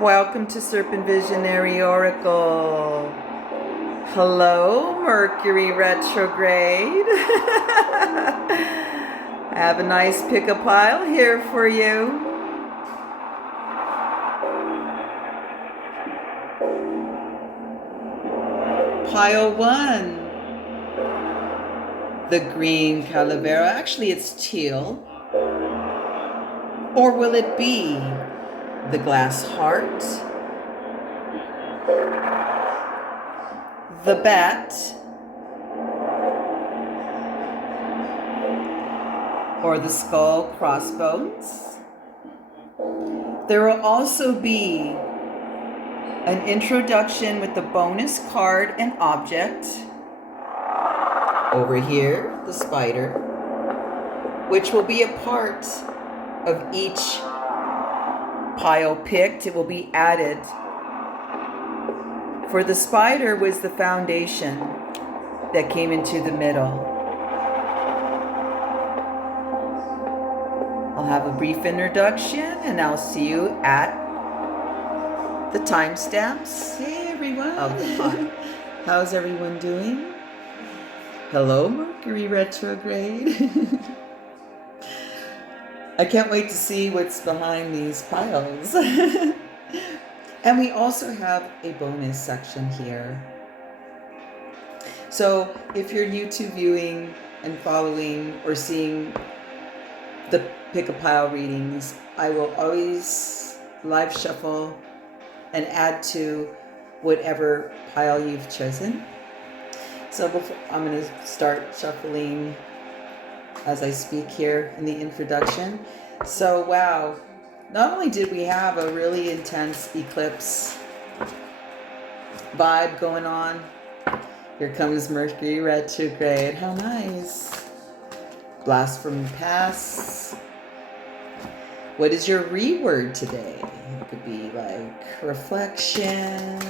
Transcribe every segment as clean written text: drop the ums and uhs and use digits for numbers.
Welcome to Serpent Visionary Oracle. Hello, Mercury Retrograde. I have a nice pick-a pile here for you. Pile 1. The green Calavera. Actually, it's teal. Or will it be the glass heart, the bat, or the skull crossbones? There will also be an introduction with the bonus card and object. Over here, the spider, which will be a part of each pile picked. It will be added. For the spider was the foundation that came into the middle. I'll have a brief introduction and I'll see you at the timestamps. Hey everyone. Of the pile. How's everyone doing? Hello, Mercury Retrograde. I can't wait to see what's behind these piles. And we also have a bonus section here. So if you're new to viewing and following or seeing the pick-a-pile readings, I will always live shuffle and add to whatever pile you've chosen. So before, I'm going to start shuffling as I speak here in the introduction. So wow, not only did we have a really intense eclipse vibe going on, here comes Mercury Retrograde. How nice. Blast from the past. What is your reword today? It could be like reflection,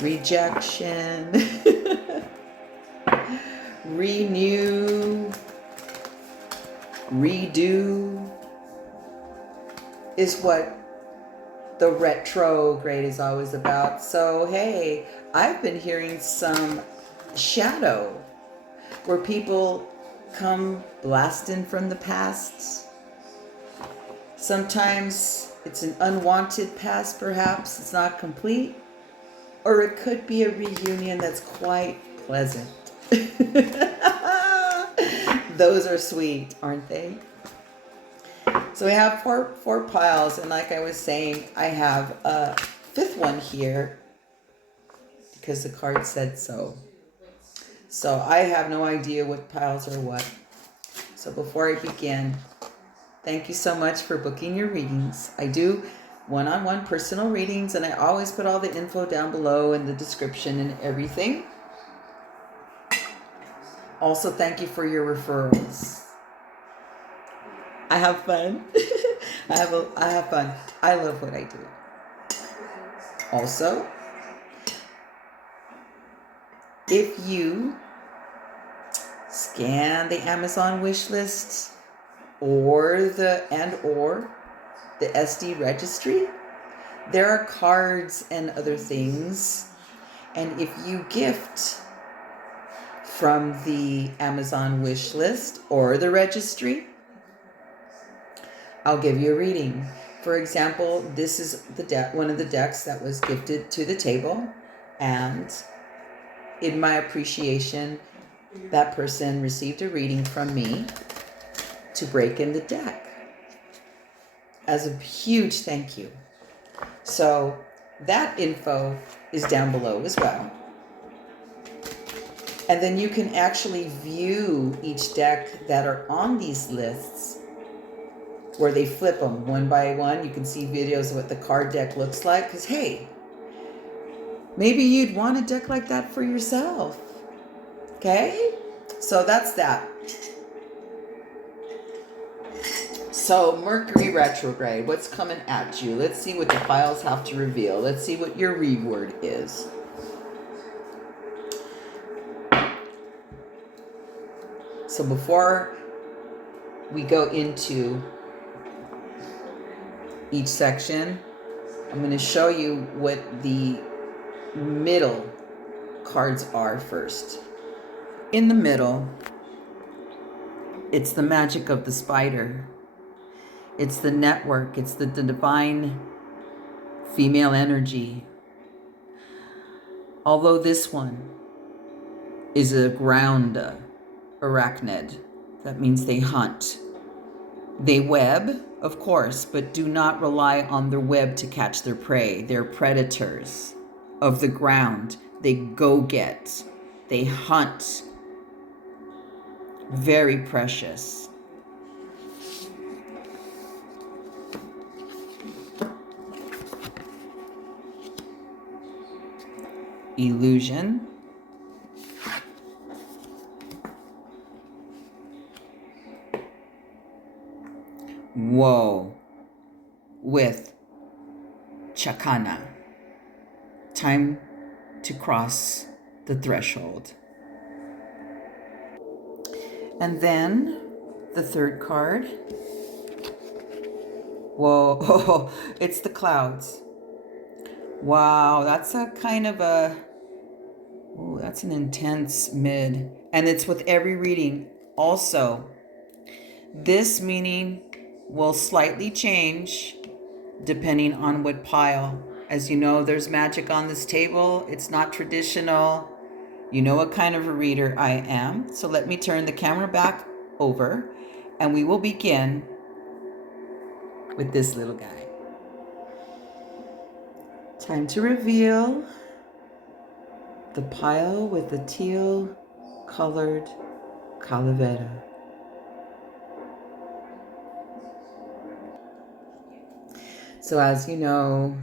rejection, renew, redo is what the retrograde is always about. So hey, I've been hearing some shadow where people come blasting from the past. Sometimes it's an unwanted past, perhaps it's not complete, or it could be a reunion that's quite pleasant. Those are sweet, aren't they? So we have four piles, and like I was saying, I have a fifth one here because the card said so. So I have no idea what piles are what. So before I begin, thank you so much for booking your readings. I do one-on-one personal readings, and I always put all the info down below in the description and everything. Also, thank you for your referrals. I have fun. I have fun. I love what I do. Also, if you scan the Amazon wish list or the ESTY Registry, there are cards and other things. And if you gift from the Amazon wish list or the registry, I'll give you a reading. For example, this is the deck, one of the decks that was gifted to the table, and in my appreciation, that person received a reading from me to break in the deck as a huge thank you. So that info is down below as well. And then you can actually view each deck that are on these lists where they flip them one by one. You can see videos of what the card deck looks like. Because, hey, maybe you'd want a deck like that for yourself. Okay? So that's that. So Mercury Retrograde, what's coming at you? Let's see what the files have to reveal. Let's see what your reword is. So before we go into each section, I'm going to show you what the middle cards are first. In the middle, it's the magic of the spider. It's the network. It's the divine female energy. Although this one is a ground arachnid, that means they hunt. They web, of course, but do not rely on their web to catch their prey. They're predators of the ground. They go get. They hunt. Very precious. Illusion. Whoa. With Chakana. Time to cross the threshold. And then the third card. Whoa, it's the clouds. Wow, that's a kind of a, oh, that's an intense mid. And it's with every reading. Also, this meaning will slightly change depending on what pile. As you know, there's magic on this table. It's not traditional. You know what kind of a reader I am. So let me turn the camera back over and we will begin with this little guy. Time to reveal the pile with the teal colored Calavera. So as you know,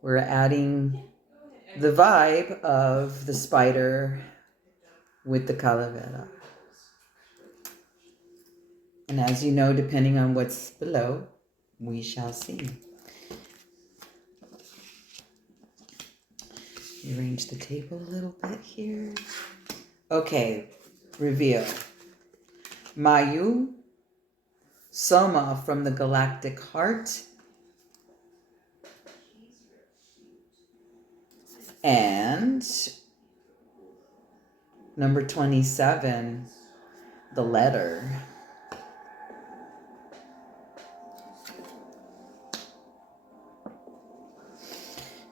we're adding the vibe of the spider with the Calavera. And as you know, depending on what's below, we shall see. Arrange the table a little bit here. Okay, reveal. Mayu, Soma from the Galactic Heart, and number 27, the letter.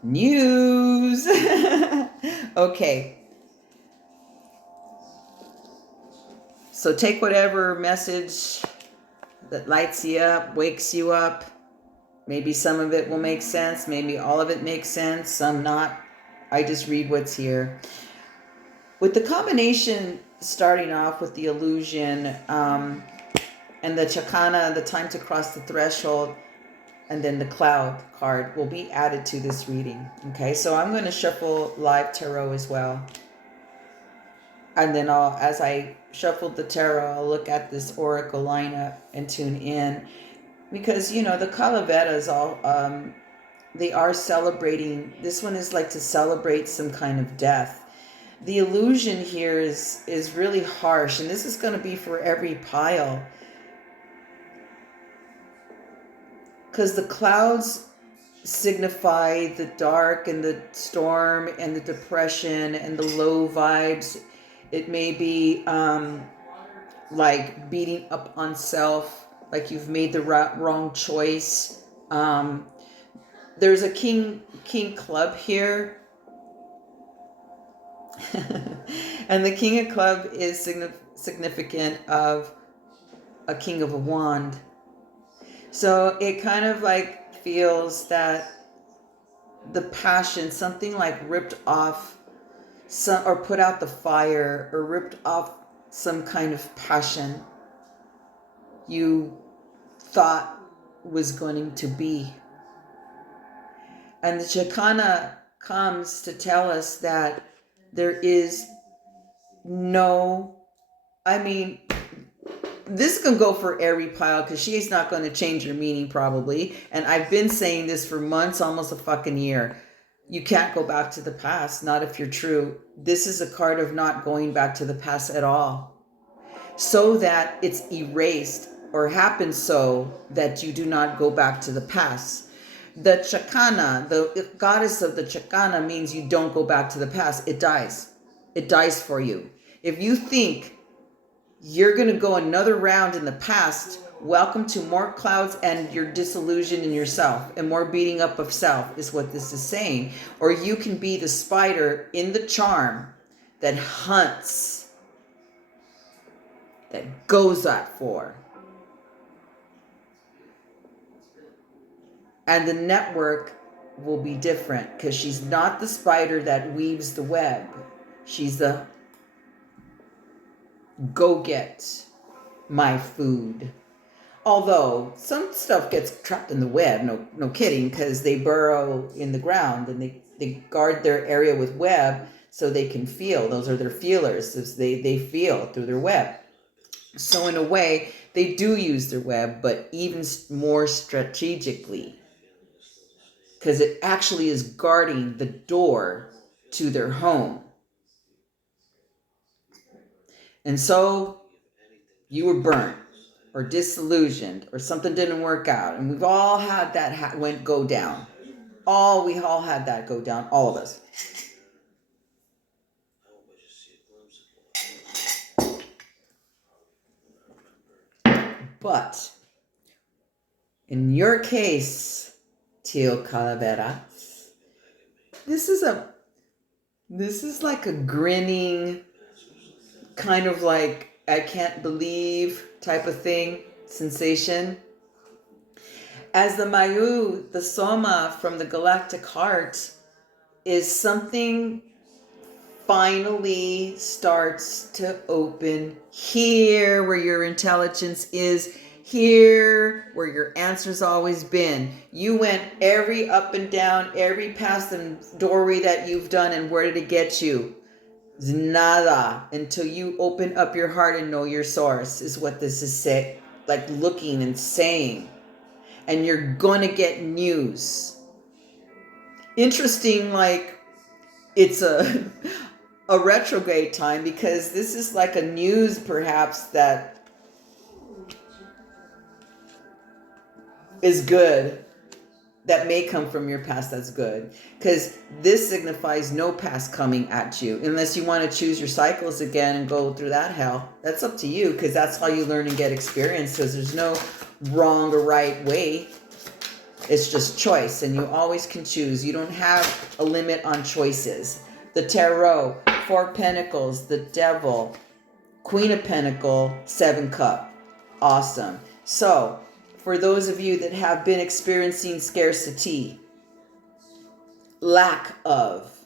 News. Okay. So take whatever message that lights you up, wakes you up. Maybe some of it will make sense. Maybe all of it makes sense. Some not. I just read what's here. With the combination starting off with the illusion and the Chakana, the time to cross the threshold, and then the cloud card will be added to this reading. Okay, so I'm going to shuffle live tarot as well. And then as I shuffle the tarot, I'll look at this oracle lineup and tune in. Because, you know, the Calaveras they are celebrating. This one is like to celebrate some kind of death. The illusion here is really harsh. And this is going to be for every pile. Because the clouds signify the dark and the storm and the depression and the low vibes. It may be like beating up on self, like you've made the wrong choice. There's a king club here. And the king of club is significant of a king of a wand. So it kind of like feels that the passion, something like ripped off some, or put out the fire, or ripped off some kind of passion you thought was going to be. And the Chakana comes to tell us that there is no, I mean, this can go for every pile because she's not going to change her meaning probably. And I've been saying this for months, almost a fucking year. You can't go back to the past, not if you're true. This is a card of not going back to the past at all. So that it's erased or happens so that you do not go back to the past. The Chakana, the goddess of the Chakana, means you don't go back to the past. It dies. It dies for you. If you think you're going to go another round in the past, welcome to more clouds and your disillusion in yourself and more beating up of self is what this is saying. Or you can be the spider in the charm that hunts, that goes at for. And the network will be different because she's not the spider that weaves the web. She's the go get my food. Although some stuff gets trapped in the web, no kidding, because they burrow in the ground and they guard their area with web so they can feel. Those are their feelers. So they feel through their web. So in a way, they do use their web, but even more strategically. Because it actually is guarding the door to their home. And so you were burnt or disillusioned or something didn't work out. And we've all had that go down. We all had that go down, all of us. But in your case, Teal Calavera, this is like a grinning, kind of like I can't believe type of thing, sensation. As the Mayu, the Soma from the galactic heart, is something finally starts to open here where your intelligence is, here where your answer's always been. You went every up and down, every past and doorway that you've done, and where did it get you? Nada, until you open up your heart and know your source, is what this is saying, like looking and saying. And you're gonna get news. Interesting, like it's a retrograde time, because this is like a news perhaps that is good, that may come from your past that's good, because this signifies no past coming at you, unless you want to choose your cycles again and go through that hell. That's up to you, because that's how you learn and get experience, because there's no wrong or right way. It's just choice, and you always can choose. You don't have a limit on choices. The Tarot, 4 Pentacles, the Devil, Queen of Pentacle, 7 Cup. Awesome. So, for those of you that have been experiencing scarcity, lack of,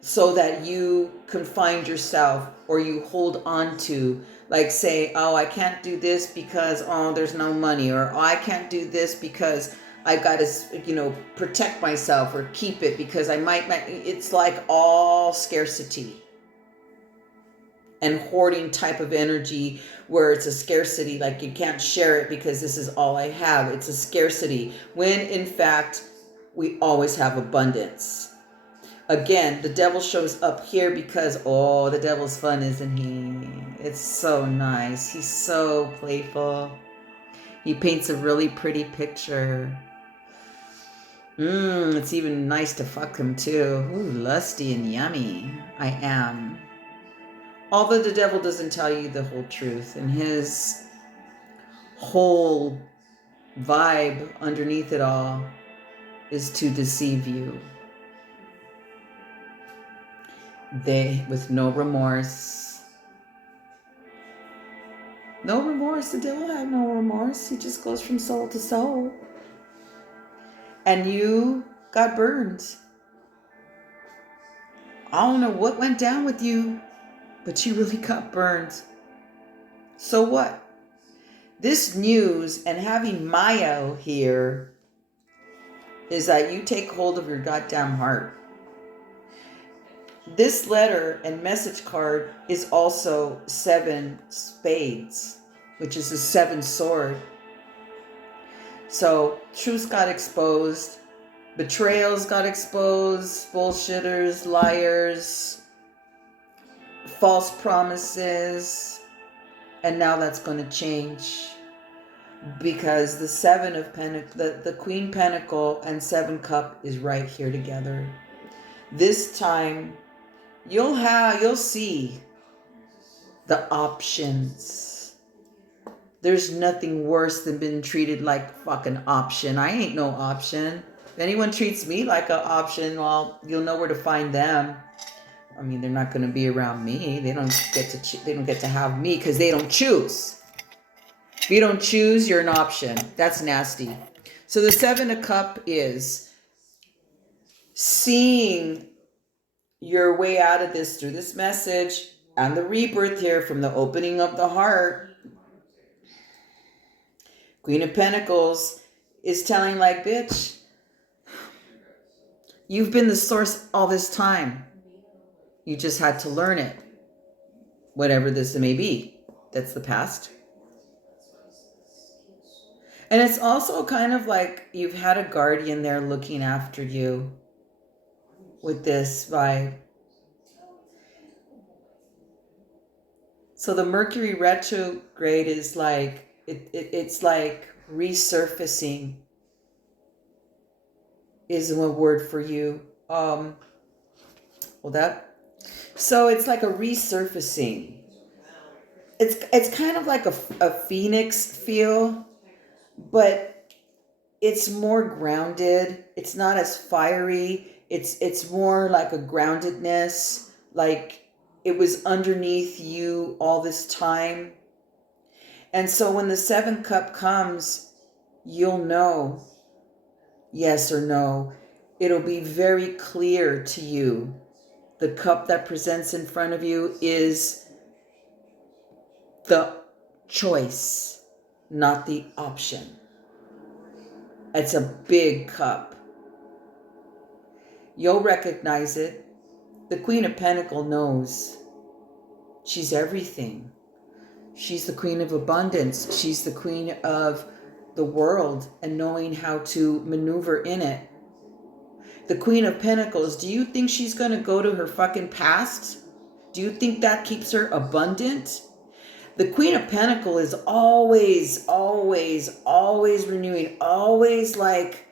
so that you confine yourself or you hold on to, like say, oh, I can't do this because, oh, there's no money, or oh, I can't do this because I got to, protect myself or keep it because I might, it's like all scarcity and hoarding type of energy, where it's a scarcity, like you can't share it because this is all I have. It's a scarcity, when in fact, we always have abundance. Again, the devil shows up here because, oh, the devil's fun, isn't he? It's so nice. He's so playful. He paints a really pretty picture. It's even nice to fuck him too. Ooh, lusty and yummy. I am. Although the devil doesn't tell you the whole truth, and his whole vibe underneath it all is to deceive you. With no remorse. No remorse. The devil had no remorse. He just goes from soul to soul. And you got burned. I don't know what went down with you, but you really got burned. So what? This news and having Mayo here is that you take hold of your goddamn heart. This letter and message card is also 7 spades, which is a 7 sword. So truth got exposed, betrayals got exposed, bullshitters, liars, false promises, and now that's going to change. because the Seven of Pentacles, the Queen Pentacle and Seven Cup is right here together. This time, you'll see the options. There's nothing worse than being treated like fucking option. I ain't no option. If anyone treats me like an option, well, you'll know where to find them. I mean, they're not going to be around me. They don't get to have me because they don't choose. If you don't choose, you're an option. That's nasty. So the Seven of Cups is seeing your way out of this through this message and the rebirth here from the opening of the heart. Queen of Pentacles is telling like, bitch, you've been the source all this time. You just had to learn it. Whatever this may be. That's the past. And it's also kind of like you've had a guardian there looking after you with this vibe. So the Mercury Retrograde is like, it's like resurfacing is a word for you. So it's like a resurfacing. It's kind of like a phoenix feel, but it's more grounded. It's not as fiery. It's more like a groundedness, like it was underneath you all this time. And so when the Seventh Cup comes, you'll know yes or no. It'll be very clear to you. The cup that presents in front of you is the choice, not the option. It's a big cup. You'll recognize it. The Queen of Pentacles knows. She's everything. She's the Queen of Abundance. She's the Queen of the world and knowing how to maneuver in it. The Queen of Pentacles, do you think she's going to go to her fucking past? Do you think that keeps her abundant? The Queen of Pentacles is always, always, always renewing, always like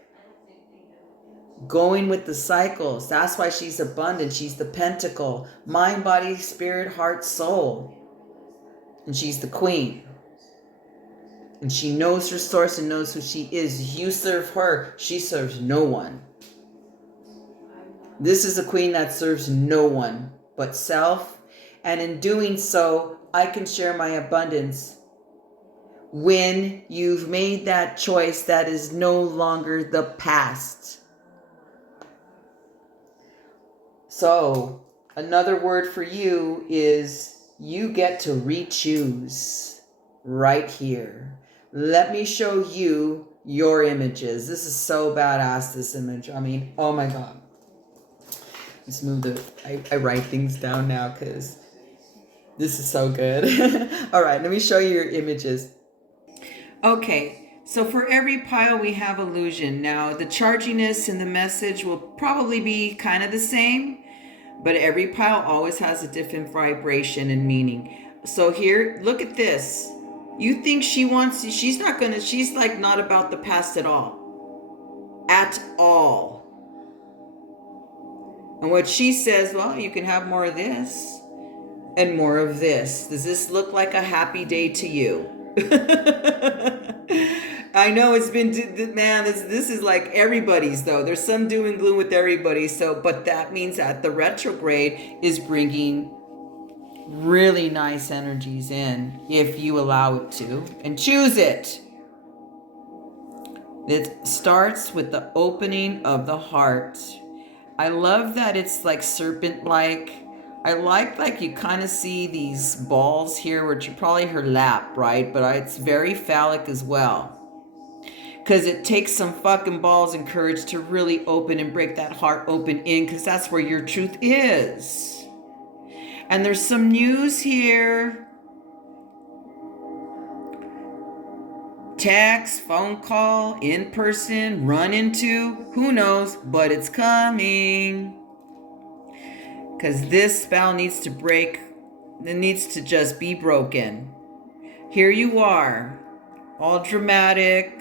going with the cycles. That's why she's abundant. She's the pentacle, mind, body, spirit, heart, soul. And she's the queen. And she knows her source and knows who she is. You serve her. She serves no one. This is a queen that serves no one but self. And in doing so, I can share my abundance. When you've made that choice that is no longer the past. So, another word for you is you get to re-choose right here. Let me show you your images. This is so badass, this image. I mean, oh my God. Let's move I write things down now because this is so good. All right, let me show you your images. Okay, so for every pile we have illusion. Now, the charginess in the message will probably be kind of the same, but every pile always has a different vibration and meaning. So here, look at this. You think she wants, she's like not about the past at all. At all. And what she says, well, you can have more of this and more of this. Does this look like a happy day to you? I know it's been, man, this is like everybody's though. There's some doom and gloom with everybody. So, but that means that the retrograde is bringing really nice energies in if you allow it to and choose it. It starts with the opening of the heart. I love that it's like serpent-like. I like you kind of see these balls here, which are probably her lap, right? But it's very phallic as well. Because it takes some fucking balls and courage to really open and break that heart open in, because that's where your truth is. And there's some news here. Text, phone call, in person, run into, who knows, but it's coming. Because this spell needs to break, it needs to just be broken. Here you are, all dramatic,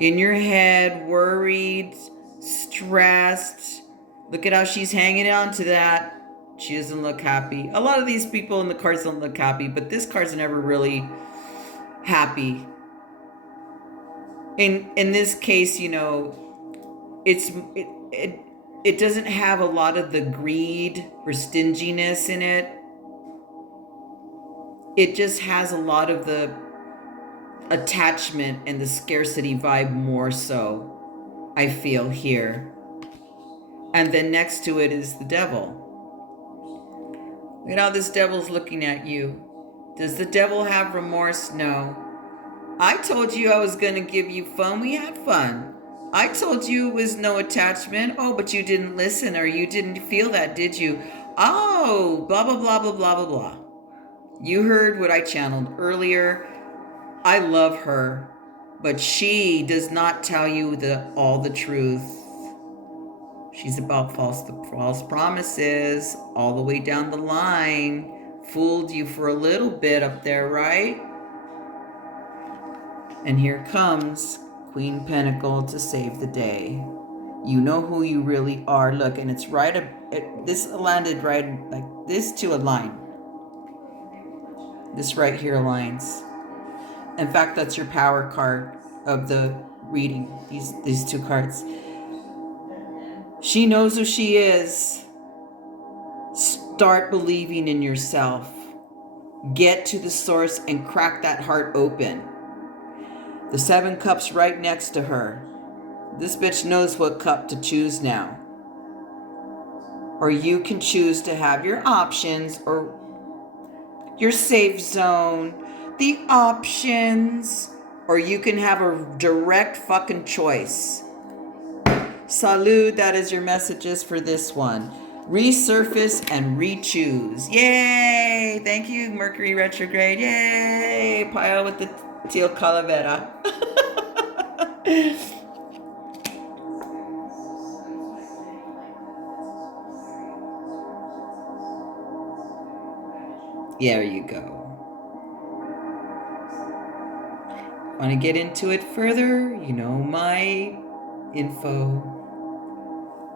in your head, worried, stressed. Look at how she's hanging on to that. She doesn't look happy. A lot of these people in the cards don't look happy, but this card's never really happy. In this case, you know, it doesn't have a lot of the greed or stinginess in it. It just has a lot of the attachment and the scarcity vibe more so, I feel here. And then next to it is the devil. Look at how this devil's looking at you. Does the devil have remorse? No. I told you I was going to give you fun. We had fun. I told you it was no attachment. Oh, but you didn't listen, or you didn't feel that, did you? Oh, blah, blah, blah, blah, blah, blah, blah. You heard what I channeled earlier. I love her, but she does not tell you all the truth. She's about false promises all the way down the line. Fooled you for a little bit up there, right? And here comes Queen Pentacle to save the day. You know who you really are. Look, and it's right. This landed right like this to a line. This right here aligns. In fact, that's your power card of the reading. These two cards. She knows who she is. Start believing in yourself. Get to the source and crack that heart open. The 7 cups right next to her. This bitch knows what cup to choose now. Or you can choose to have your options or your safe zone, the options, or you can have a direct fucking choice. Salud, that is your messages for this one. Resurface and REchooss. Yay! Thank you, Mercury Retrograde. Yay! Pile with the Teal Calavera. There you go. Want to get into it further? You know my info.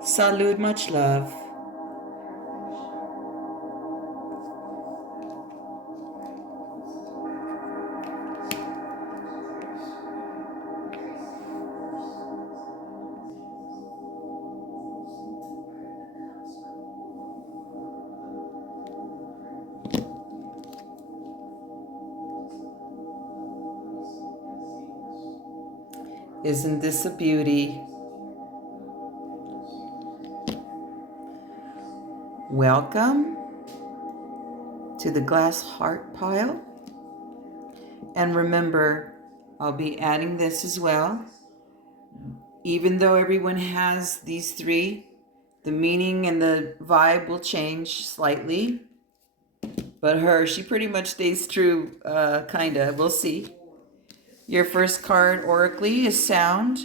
Salud, much love. Isn't this a beauty? Welcome to the glass heart pile. And remember, I'll be adding this as well. Even though everyone has these 3, the meaning and the vibe will change slightly. But she pretty much stays true, kinda. We'll see. Your first card, oracally, is sound.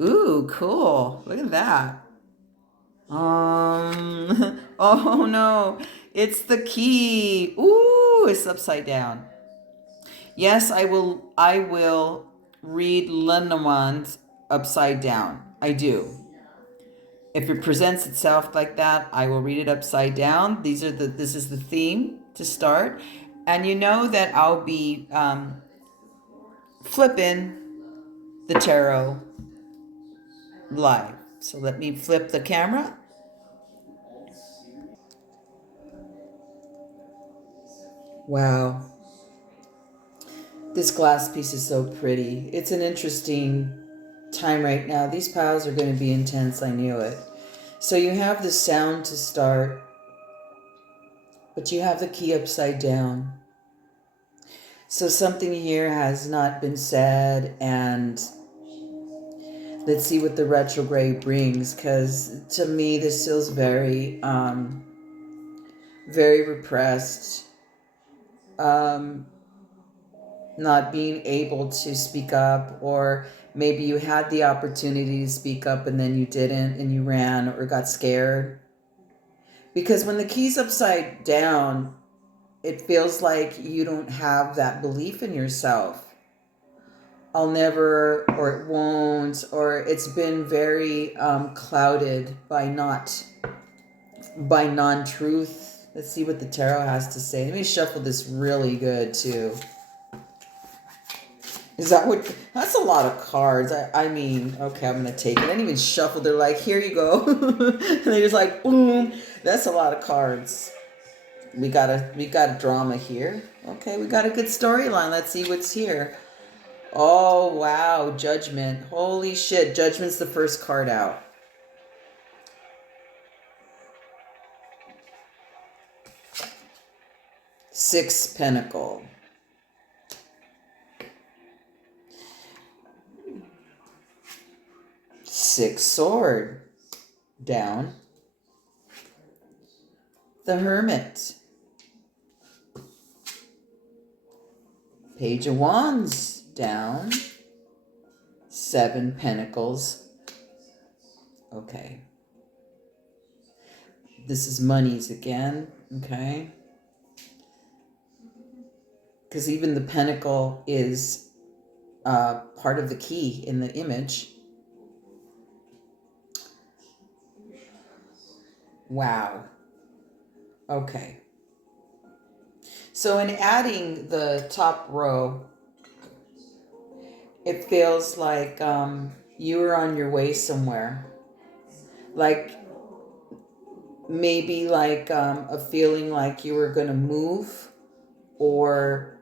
Ooh, cool. Look at that. Oh no, it's the key. Ooh, it's upside down. Yes, I will read Lenormand upside down. I do. If it presents itself like that, I will read it upside down. This is the theme to start. And you know that I'll be flipping the tarot live. So let me flip the camera. Wow. This glass piece is so pretty. It's an interesting time right now. These piles are going to be intense. I knew it. So you have the sound to start, but you have the key upside down. So something here has not been said, and let's see what the retrograde brings, because to me this feels very, very repressed. Not being able to speak up, or maybe you had the opportunity to speak up and then you didn't, and you ran or got scared. Because when the key's upside down, it feels like you don't have that belief in yourself. I'll never, or it won't, or it's been very clouded by non-truth. Let's see what the tarot has to say. Let me shuffle this really good too. Is that what? That's a lot of cards. I mean, okay, I'm gonna take it. I didn't even shuffle. They're like, here you go, and they're just like, boom. That's a lot of cards. We got a drama here. Okay, we got a good storyline. Let's see what's here. Oh wow, Judgment. Holy shit, Judgment's the first card out. Six Pentacle. Six Sword. Down. The Hermit. Page of Wands. Down. Seven Pentacles. Okay. This is monies again. Okay. Because even the pentacle is part of the key in the image. Wow. Okay. So in adding the top row, it feels like you were on your way somewhere. Like maybe like a feeling like you were going to move, or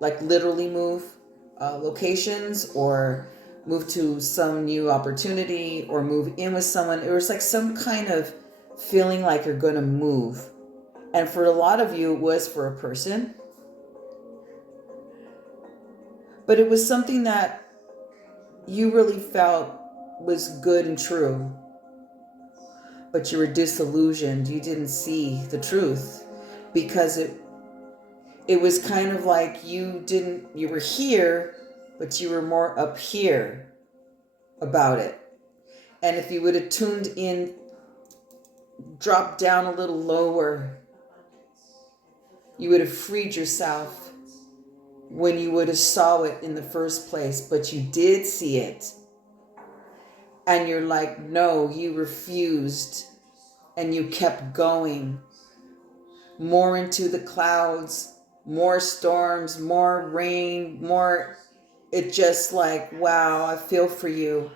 like literally move locations, or move to some new opportunity, or move in with someone. It was like some kind of feeling like you're going to move. And for a lot of you, it was for a person. But it was something that you really felt was good and true. But you were disillusioned. You didn't see the truth because it was kind of like you were here, but you were more up here about it. And if you would have tuned in, dropped down a little lower, you would have freed yourself when you would have saw it in the first place. But you did see it. And you're like, no, you refused. And you kept going. More into the clouds. More storms, more rain, more, it just like, wow, I feel for you.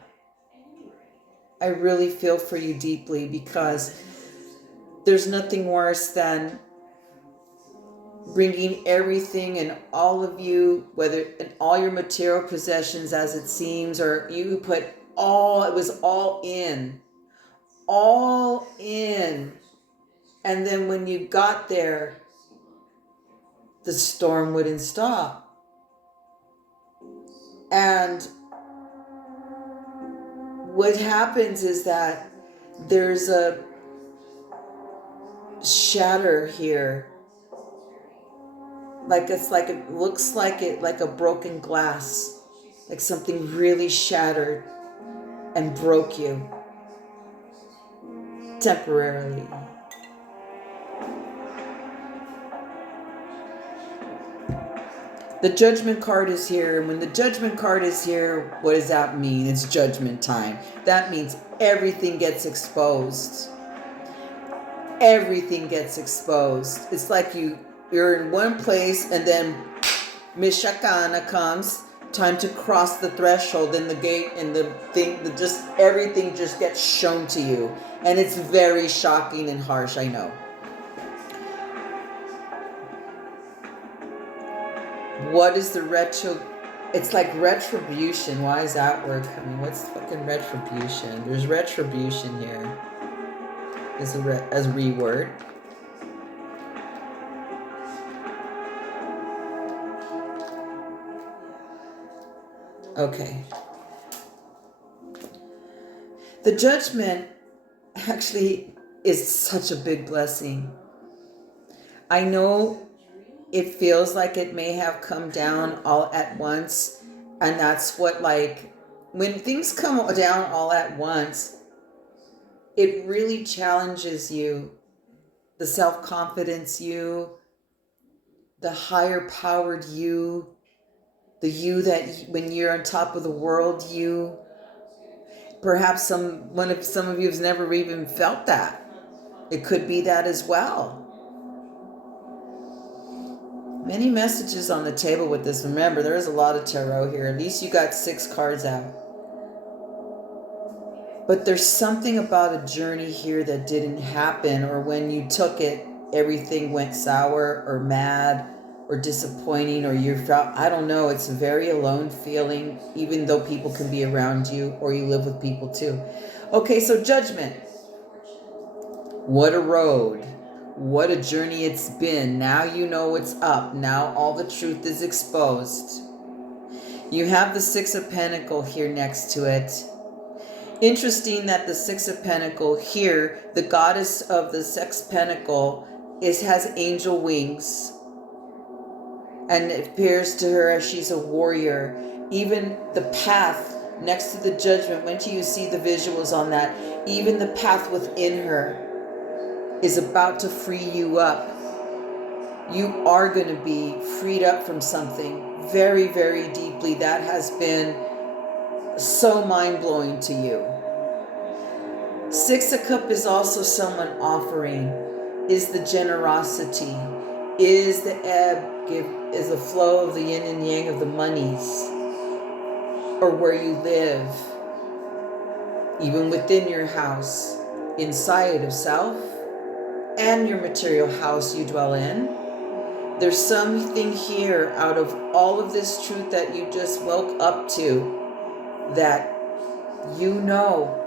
I really feel for you deeply, because there's nothing worse than bringing everything and all of you, whether in all your material possessions as it seems, or you put all, it was all in. And then when you got there, the storm wouldn't stop. And what happens is that there's a shatter here. Like it's like, it looks like it, like a broken glass, like something really shattered and broke you temporarily. The Judgment card is here, and when the Judgment card is here, what does that mean? It's judgment time. That means everything gets exposed. Everything gets exposed. It's like you're in one place, and then Mishakana comes, time to cross the threshold, and the gate, and the thing, just everything just gets shown to you. And it's very shocking and harsh, I know. What is the it's like retribution. Why is that word coming? What's fucking retribution? There's retribution here. As a re-word. Okay. The Judgment actually is such a big blessing. I know it feels like it may have come down all at once. And that's what, like, when things come down all at once, it really challenges you. The self-confidence the higher powered you, the you that when you're on top of the world, you. Perhaps some of you has never even felt that. It could be that as well. Many messages on the table with this. Remember, there is a lot of tarot here. At least you got 6 cards out. But there's something about a journey here that didn't happen, or when you took it, everything went sour or mad or disappointing, or you felt, I don't know, it's a very alone feeling, even though people can be around you, or you live with people too. Okay, so Judgment. What a road. What a journey it's been. Now you know what's up. Now all the truth is exposed. You have the 6 of Pentacles here next to it. Interesting that the 6 of Pentacles here, the goddess of the 6 Pentacles, has angel wings. And it appears to her as she's a warrior. Even the path next to the Judgment, when you see the visuals on that, even the path within her is about to free you up. You are going to be freed up from something very, very deeply that has been so mind-blowing to you. 6 of Cups is also someone offering, is the generosity, is the ebb, is the flow of the yin and yang of the monies, or where you live, even within your house, inside of self, and your material house you dwell in. There's something here out of all of this truth that you just woke up to, that you know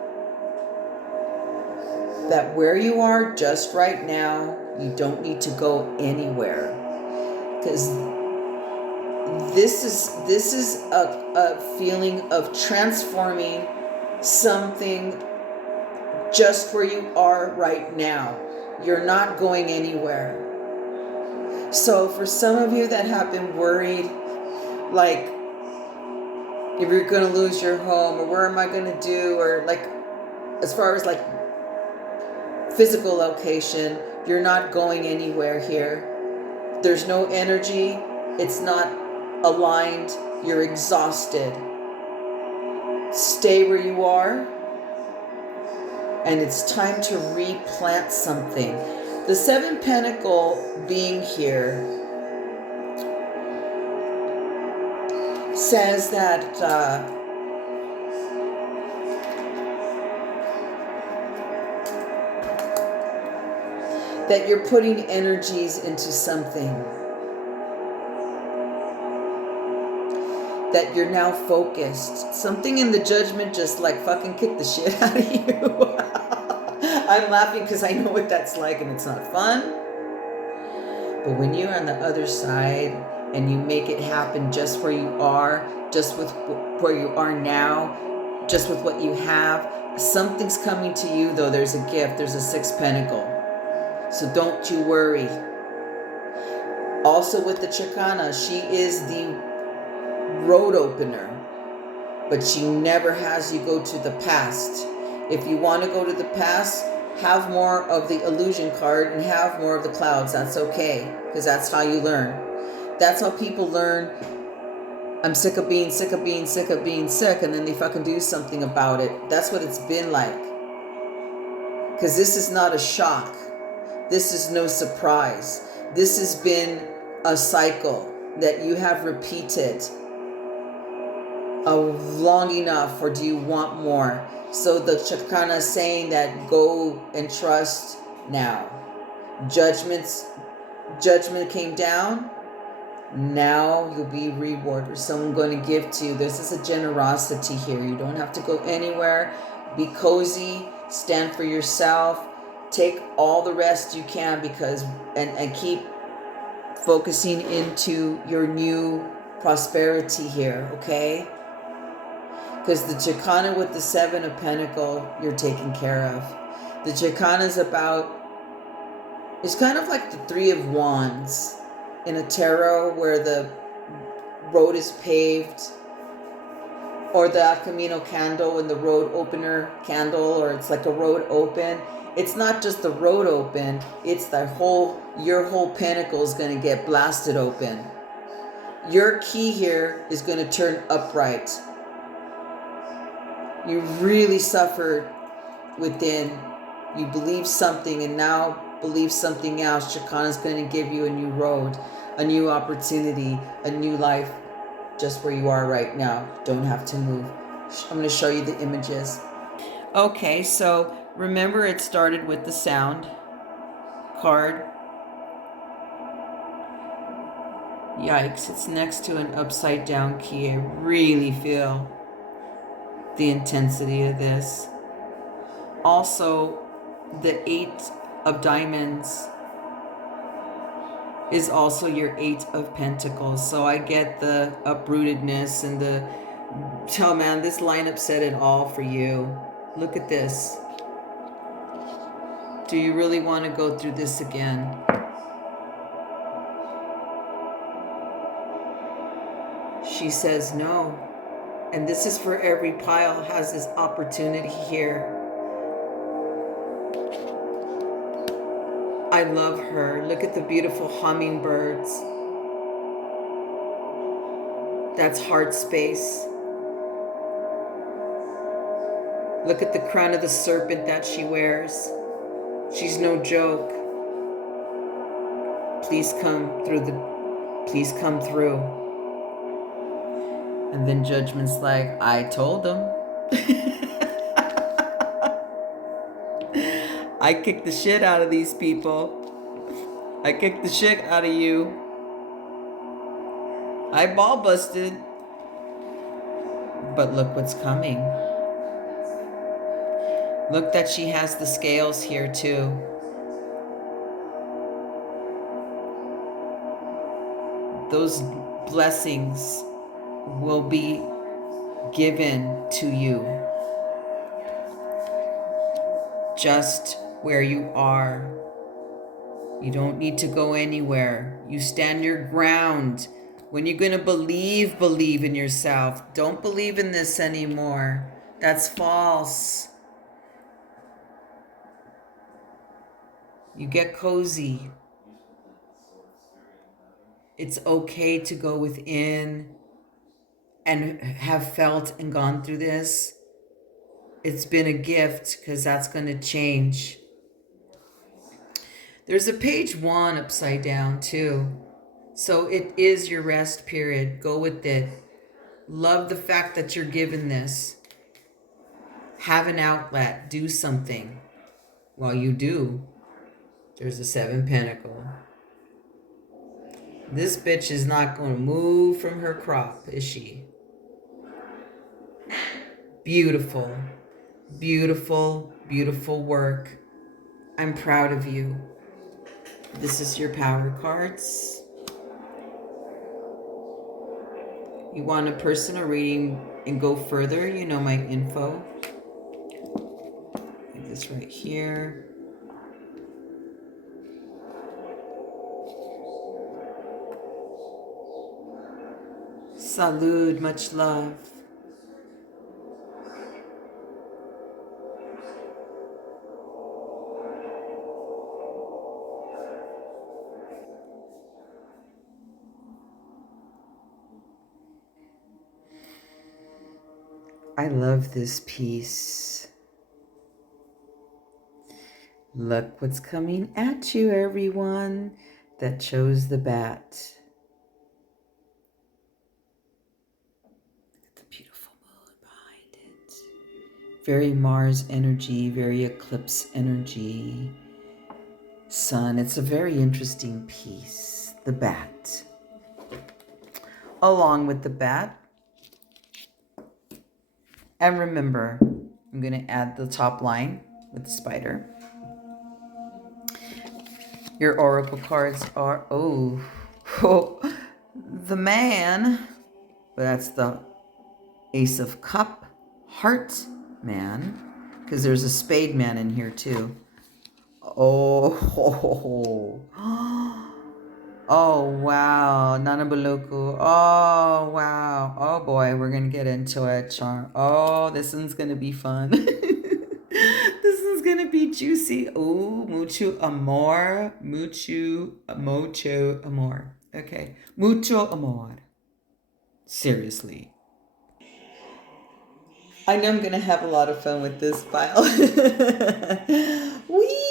that where you are just right now, you don't need to go anywhere. Because this is a feeling of transforming something just where you are right now. You're not going anywhere. So for some of you that have been worried, like if you're going to lose your home, or where am I going to do, or like as far as like physical location, you're not going anywhere here. There's no energy. It's not aligned. You're exhausted. Stay where you are. And it's time to replant something. The 7 Pentacles being here says that that you're putting energies into something. That you're now focused. Something in the Judgment just like fucking kicked the shit out of you. I'm laughing because I know what that's like and it's not fun. But when you're on the other side and you make it happen just where you are, just with where you are now, just with what you have, something's coming to you though. There's a gift. There's a 6 Pentacles. So don't you worry. Also with the Chicana, she is the road opener, but she never has you go to the past. If you want to go to the past, have more of the illusion card and have more of the clouds. That's okay, because that's how you learn. That's how people learn. I'm sick of being sick of being sick of being sick, and then they fucking do something about it. That's what it's been like. Because this is not a shock. This is no surprise. This has been a cycle that you have repeated long enough, or do you want more? So the Chakana is saying that go and trust now. Judgment came down. Now you'll be rewarded, or someone going to give to you. This is a generosity here. You don't have to go anywhere. Be cozy. Stand for yourself. Take all the rest you can, because and keep focusing into your new prosperity here, okay? Because the Chicana with the 7 of Pentacles, you're taken care of. The Chicana is about, it's kind of like the 3 of Wands in a tarot where the road is paved or the Camino candle and the road opener candle, or it's like a road open. It's not just the road open, it's your whole pinnacle is going to get blasted open. Your key here is going to turn upright. You really suffered within. You believe something and now believe something else. Shakana is going to give you a new road, a new opportunity, a new life, just where you are right now. Don't have to move. I'm going to show you the images. Okay, so remember it started with the sound card. Yikes, it's next to an upside down key. I really feel the intensity of this. Also, the 8 of diamonds is also your 8 of pentacles. So I get the uprootedness and man, this lineup said it all for you. Look at this. Do you really want to go through this again? She says no. And this is for every pile has this opportunity here. I love her. Look at the beautiful hummingbirds. That's heart space. Look at the crown of the serpent that she wears. She's no joke. Please come through. And then Judgment's like, I told him. I kicked the shit out of these people. I kicked the shit out of you. I ball busted. But look what's coming. Look that she has the scales here too. Those blessings will be given to you. Just where you are. You don't need to go anywhere. You stand your ground. When you're going to believe in yourself. Don't believe in this anymore. That's false. You get cozy. It's okay to go within and have felt and gone through this. It's been a gift because that's going to change. There's a page 1 upside down too. So it is your rest period. Go with it. Love the fact that you're given this. Have an outlet. Do something. While you do, there's a 7 pentacle. This bitch is not going to move from her crop, is she? Beautiful. Beautiful, beautiful work. I'm proud of you. This is your power cards. You want a personal reading and go further, you know my info. Like this right here. Salud, much love. I love this piece. Look what's coming at you, everyone that chose the bat. Look at the beautiful moon behind it. Very Mars energy, very eclipse energy. Sun. It's a very interesting piece. The bat. Along with the bat. And remember, I'm going to add the top line with the spider. Your oracle cards are, the man. But that's the Ace of Cup, Heart Man, because there's a Spade Man in here too. Oh, wow. Nanabaloku. Oh, wow. Oh, boy. We're going to get into it, Charm. Oh, this one's going to be fun. This one's going to be juicy. Oh, mucho amor. Mucho amor. Okay. Mucho amor. Seriously. I know I'm going to have a lot of fun with this file. Whee!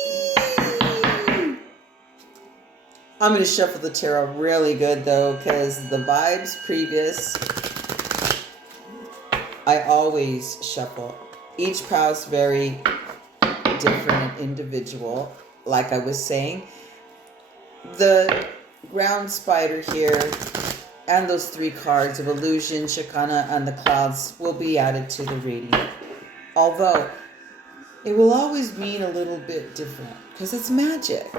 I'm going to shuffle the tarot really good, though, because the vibes previous, I always shuffle. Each pile is very different and individual, like I was saying. The ground spider here and those 3 cards of illusion, Shikana, and the clouds will be added to the reading. Although, it will always mean a little bit different, because it's magic.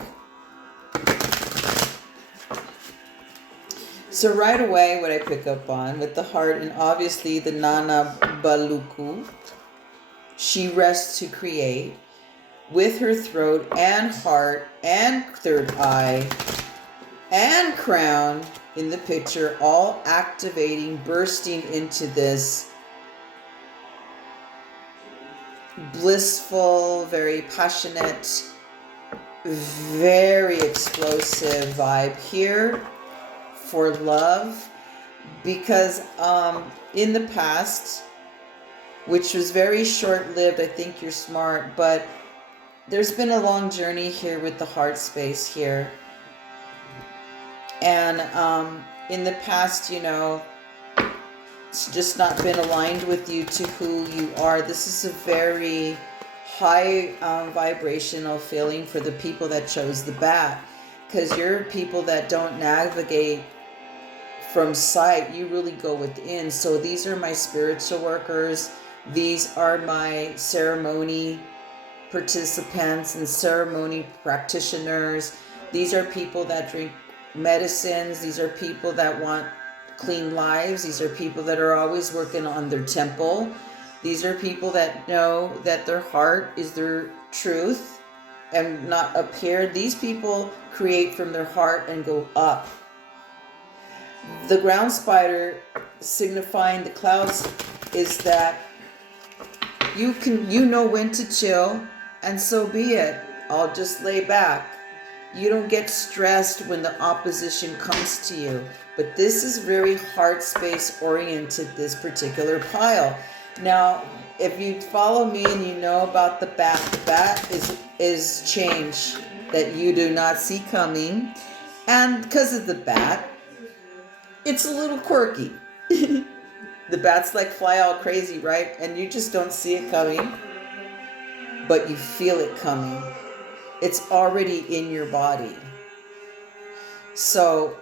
So right away, what I pick up on with the heart and obviously the Nana Baluku, she rests to create with her throat and heart and third eye and crown in the picture, all activating, bursting into this blissful, very passionate, very explosive vibe here for love, because in the past, which was very short-lived, I think you're smart, but there's been a long journey here with the heart space here. And in the past, you know, it's just not been aligned with you to who you are. This is a very high vibrational feeling for the people that chose the bat, because you're people that don't navigate from sight, you really go within. So these are my spiritual workers. These are my ceremony participants and ceremony practitioners. These are people that drink medicines. These are people that want clean lives. These are people that are always working on their temple. These are people that know that their heart is their truth and not up here. These people create from their heart and go up. The ground spider signifying the clouds is that you know when to chill, and so be it. I'll just lay back. You don't get stressed when the opposition comes to you. But this is very heart space oriented, this particular pile. Now, if you follow me and you know about the bat is change that you do not see coming. And because of the bat, it's a little quirky. The bats like fly all crazy, right? And you just don't see it coming, but you feel it coming. It's already in your body. So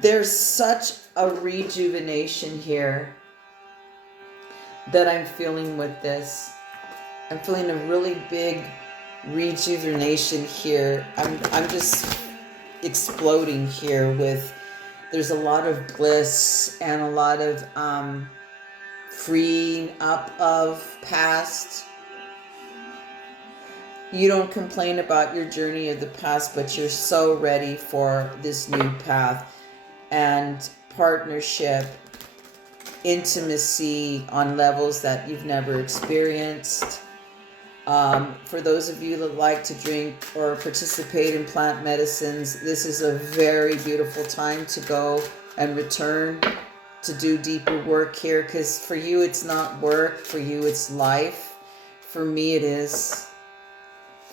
there's such a rejuvenation here that I'm feeling with this. I'm feeling a really big rejuvenation here. I'm just exploding here with, there's a lot of bliss and a lot of freeing up of past. You don't complain about your journey of the past, but you're so ready for this new path and partnership, intimacy on levels that you've never experienced. For those of you that like to drink or participate in plant medicines, this is a very beautiful time to go and return to do deeper work here, because for you it's not work, for you it's life. For me it is.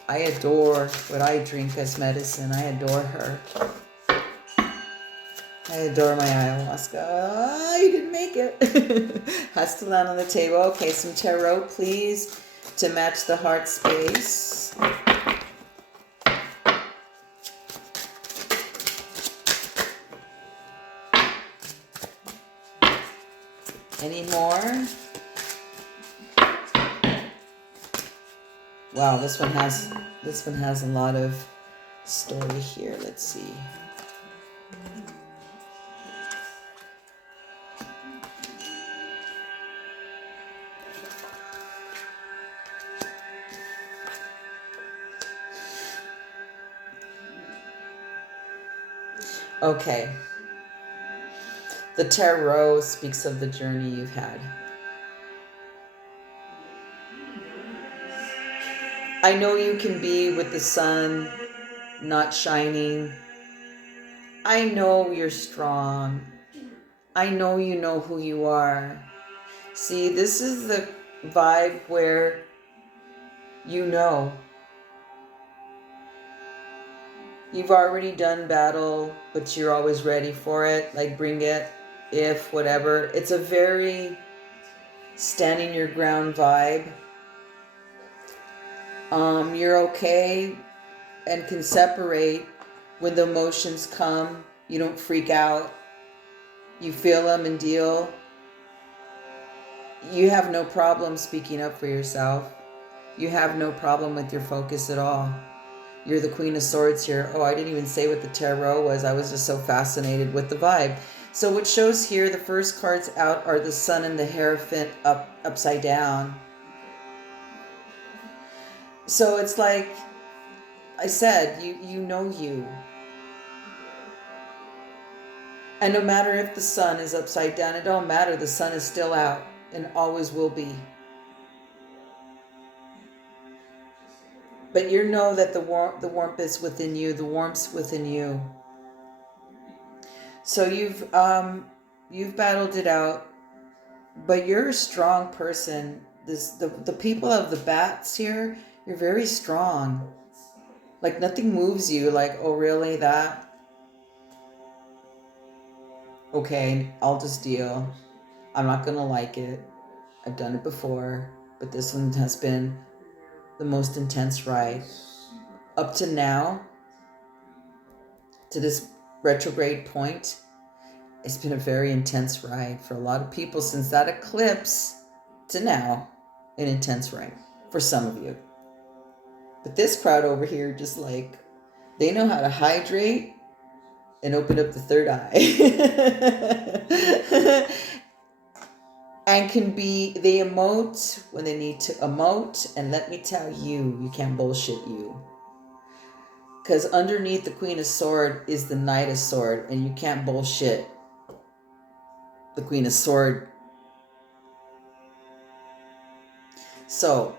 I adore what I drink as medicine. I adore her. I adore my ayahuasca. Oh, you didn't make it. Has to land on the table. Okay, some tarot, please, to match the heart space. Any more? Wow, this one has a lot of story here. Let's see. Okay. The tarot speaks of the journey you've had. I know you can be with the sun not shining. I know you're strong. I know you know who you are. See, this is the vibe where you know. You've already done battle, but you're always ready for it. Like, bring it, if, whatever. It's a very standing your ground vibe. You're okay and can separate when the emotions come. You don't freak out. You feel them and deal. You have no problem speaking up for yourself. You have no problem with your focus at all. You're the Queen of Swords here. Oh, I didn't even say what the tarot was. I was just so fascinated with the vibe. So what shows here, the first cards out are the Sun and the Hierophant upside down. So it's like I said, you know you. And no matter if the sun is upside down, it don't matter. The sun is still out and always will be. But you know that the warmth is within you, the warmth's within you. So you've battled it out, but you're a strong person. The people of the bats here, you're very strong. Like nothing moves you. Like, oh really, that? Okay, I'll just deal. I'm not gonna like it. I've done it before, but this one has been the most intense ride. Up to now, to this retrograde point, it's been a very intense ride for a lot of people since that eclipse to now, an intense ride for some of you. But this crowd over here, just like, they know how to hydrate and open up the third eye. And they emote when they need to emote. And let me tell you, you can't bullshit you. Because underneath the Queen of Swords is the Knight of Swords. And you can't bullshit the Queen of Swords. So,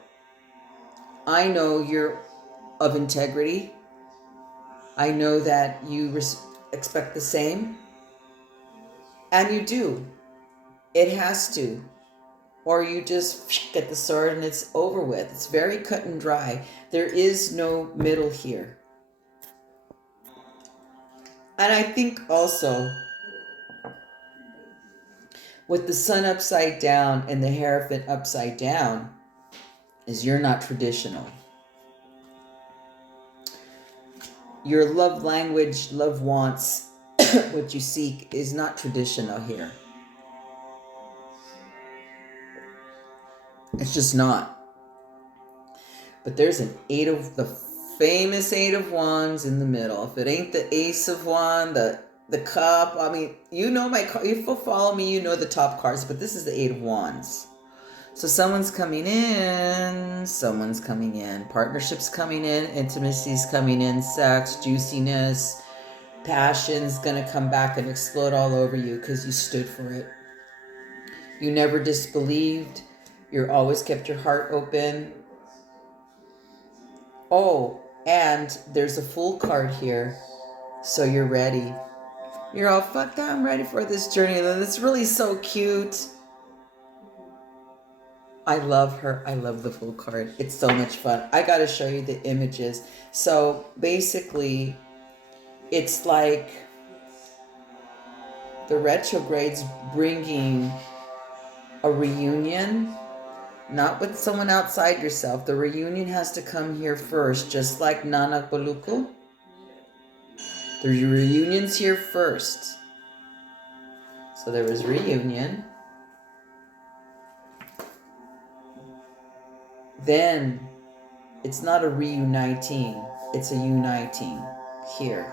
I know you're of integrity. I know that you expect the same. And you do. It has to. Or you just get the sword and it's over with. It's very cut and dry. There is no middle here. And I think also, with the sun upside down and the Hierophant upside down, is you're not traditional. Your love language, love wants, what you seek is not traditional here. It's just not. But there's the famous 8 of Wands in the middle. If it ain't the Ace of Wands, the Cup, I mean, you know if you follow me, you know the top cards, but this is the 8 of Wands. So someone's coming in, partnerships coming in, intimacy's coming in, sex, juiciness, passion's gonna come back and explode all over you because you stood for it. You never disbelieved. You always kept your heart open. Oh, and there's a Fool card here. So you're ready. You're all, fuck that, I'm ready for this journey. And it's really so cute. I love her. I love the Fool card. It's so much fun. I got to show you the images. So basically, it's like the retrograde's bringing a reunion. Not with someone outside yourself. The reunion has to come here first, just like Nanak Baluku. The reunion's here first. So there was reunion. Then it's not a reuniting, it's a uniting here.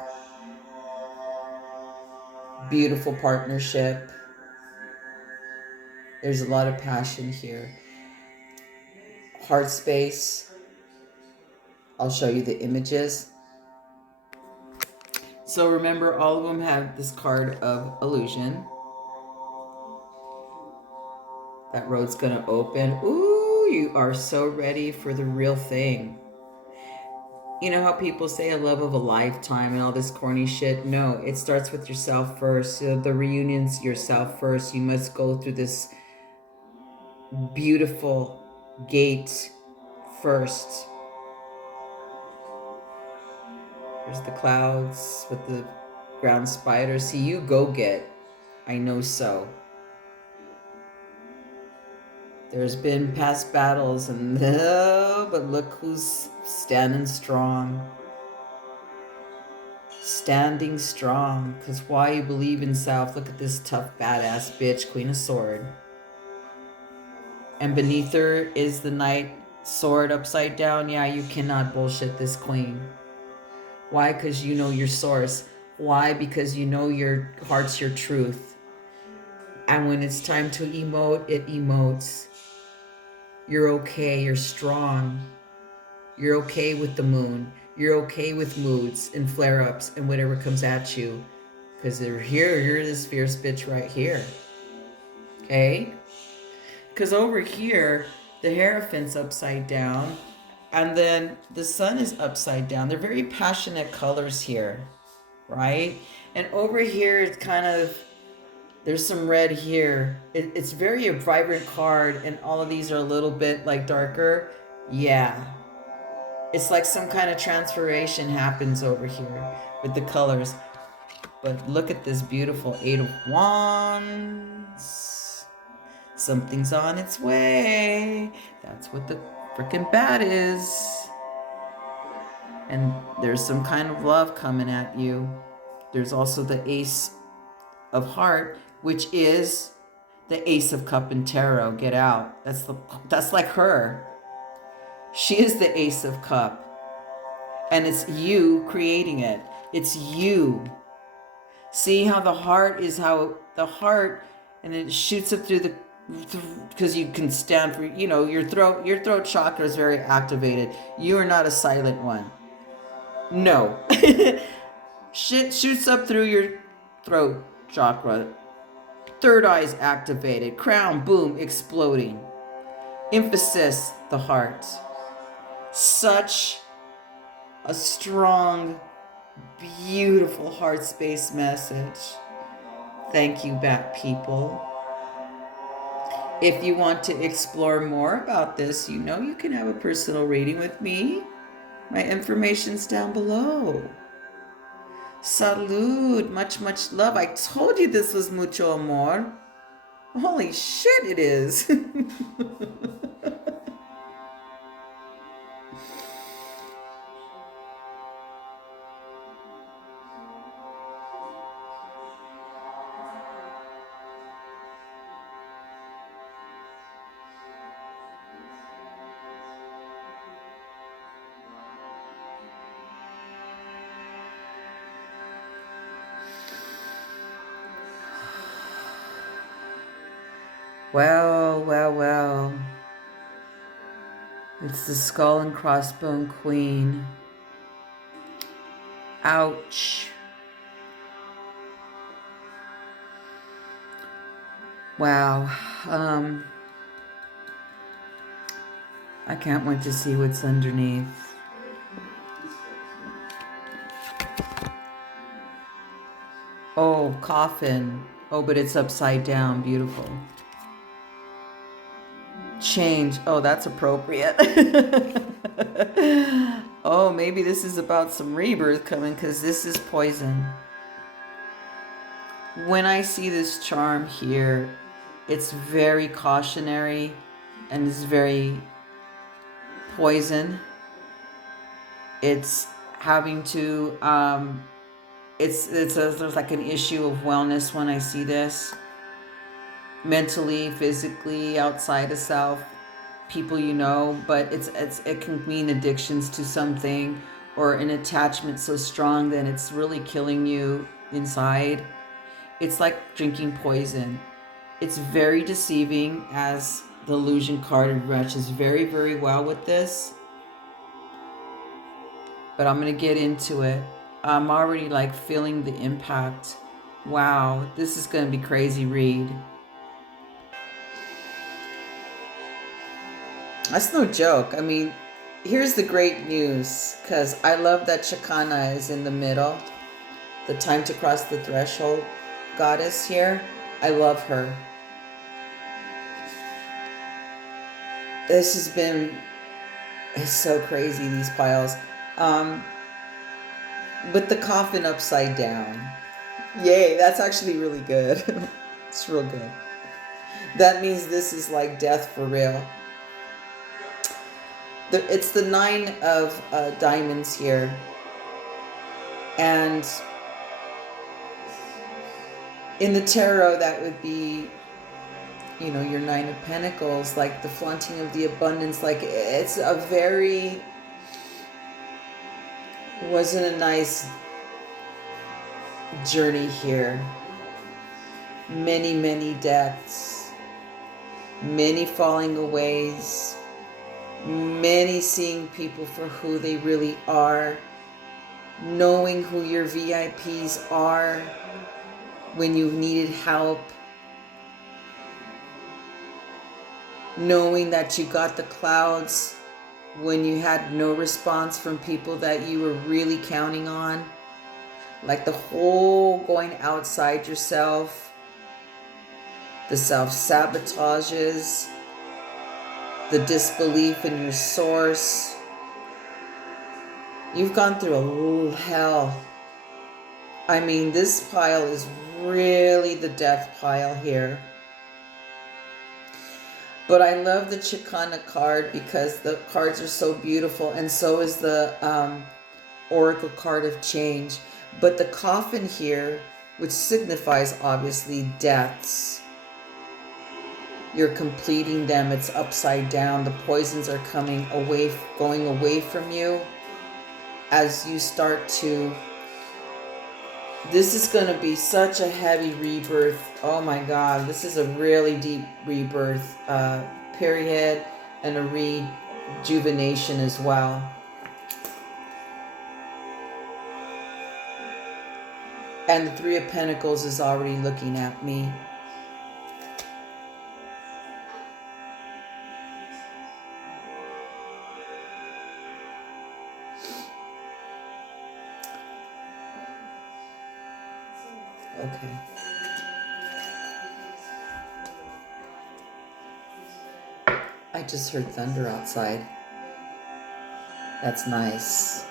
Beautiful partnership. There's a lot of passion here. Heart space. I'll show you the images. So So remember, all of them have this card of illusion. That road's gonna open. Ooh, you are so ready for the real thing. You know how people say a love of a lifetime and all this corny shit? No, it starts with yourself first. The reunion's yourself first. You must go through this beautiful gate first. There's the clouds with the ground spiders. See, you go get. I know so. There's been past battles and but look who's standing strong. Standing strong. Because why you believe in self. Look at this tough badass bitch, Queen of Sword. And beneath her is the Knight, sword upside down. Yeah, you cannot bullshit this queen. Why? Because you know your source. Why? Because you know your heart's your truth. And when it's time to emote, it emotes. You're okay. You're strong. You're okay with the moon. You're okay with moods and flare-ups and whatever comes at you. Because they're here. You're this fierce bitch right here. Okay? Because over here, the Hierophant's upside down. And then the sun is upside down. They're very passionate colors here. Right? And over here, it's kind of... There's some red here. It's very a vibrant card, and all of these are a little bit like darker. Yeah. It's like some kind of transformation happens over here with the colors. But look at this beautiful 8 of Wands. Something's on its way. That's what the freaking bat is. And there's some kind of love coming at you. There's also the Ace of Heart, which is the Ace of Cup in Tarot. Get out. That's like her. She is the Ace of Cup. And it's you creating it. It's you. See how the heart is how the heart, and it shoots up through the, because you can stand for, you know, your throat chakra is very activated. You are not a silent one. No. Shit shoots up through your throat chakra. Third eye is activated. Crown, boom, exploding. Emphasis, the heart. Such a strong, beautiful heart space message. Thank you, Bat people. If you want to explore more about this, you know you can have a personal reading with me. My information's down below. Salud, much, much love. I told you this was mucho amor. Holy shit, it is. Well, well, well. It's the skull and crossbone queen. Ouch. Wow. I can't wait to see what's underneath. Oh, coffin. Oh, but it's upside down. Beautiful. Change. Oh, that's appropriate. Oh, maybe this is about some rebirth coming, because this is poison. When I see this charm here, it's very cautionary and it's very poison. It's having to, there's like an issue of wellness when I see this. Mentally, physically, outside of self, people you know, but it can mean addictions to something or an attachment so strong that it's really killing you inside. It's like drinking poison. It's very deceiving, as the illusion card matches very, very well with this. But I'm going to get into it. I'm already like feeling the impact. Wow, this is going to be crazy read. That's no joke. I mean, here's the great news, because I love that Chicana is in the middle. The time to cross the threshold goddess here. I love her. This has been, it's so crazy, these piles. With the coffin upside down. Yay, that's actually really good. It's real good. That means this is like death for real. It's the 9 of diamonds here. And in the tarot, that would be, you know, your 9 of Pentacles, like the flaunting of the abundance. Like, it's a very, wasn't a nice journey here. Many, many deaths, many falling aways, many seeing people for who they really are, knowing who your VIPs are when you needed help, knowing that you got the clouds when you had no response from people that you were really counting on. Like the whole going outside yourself, the self-sabotages, the disbelief in your source. You've gone through a hell. I mean, this pile is really the death pile here. But I love the Chicana card because the cards are so beautiful, and so is the Oracle card of change. But the coffin here, which signifies obviously deaths, you're completing them. It's upside down. The poisons are coming away, going away from you as you start to. This is going to be such a heavy rebirth. Oh my God, this is a really deep rebirth period, and a rejuvenation as well. And the 3 of Pentacles is already looking at me. Okay. I just heard thunder outside. That's nice.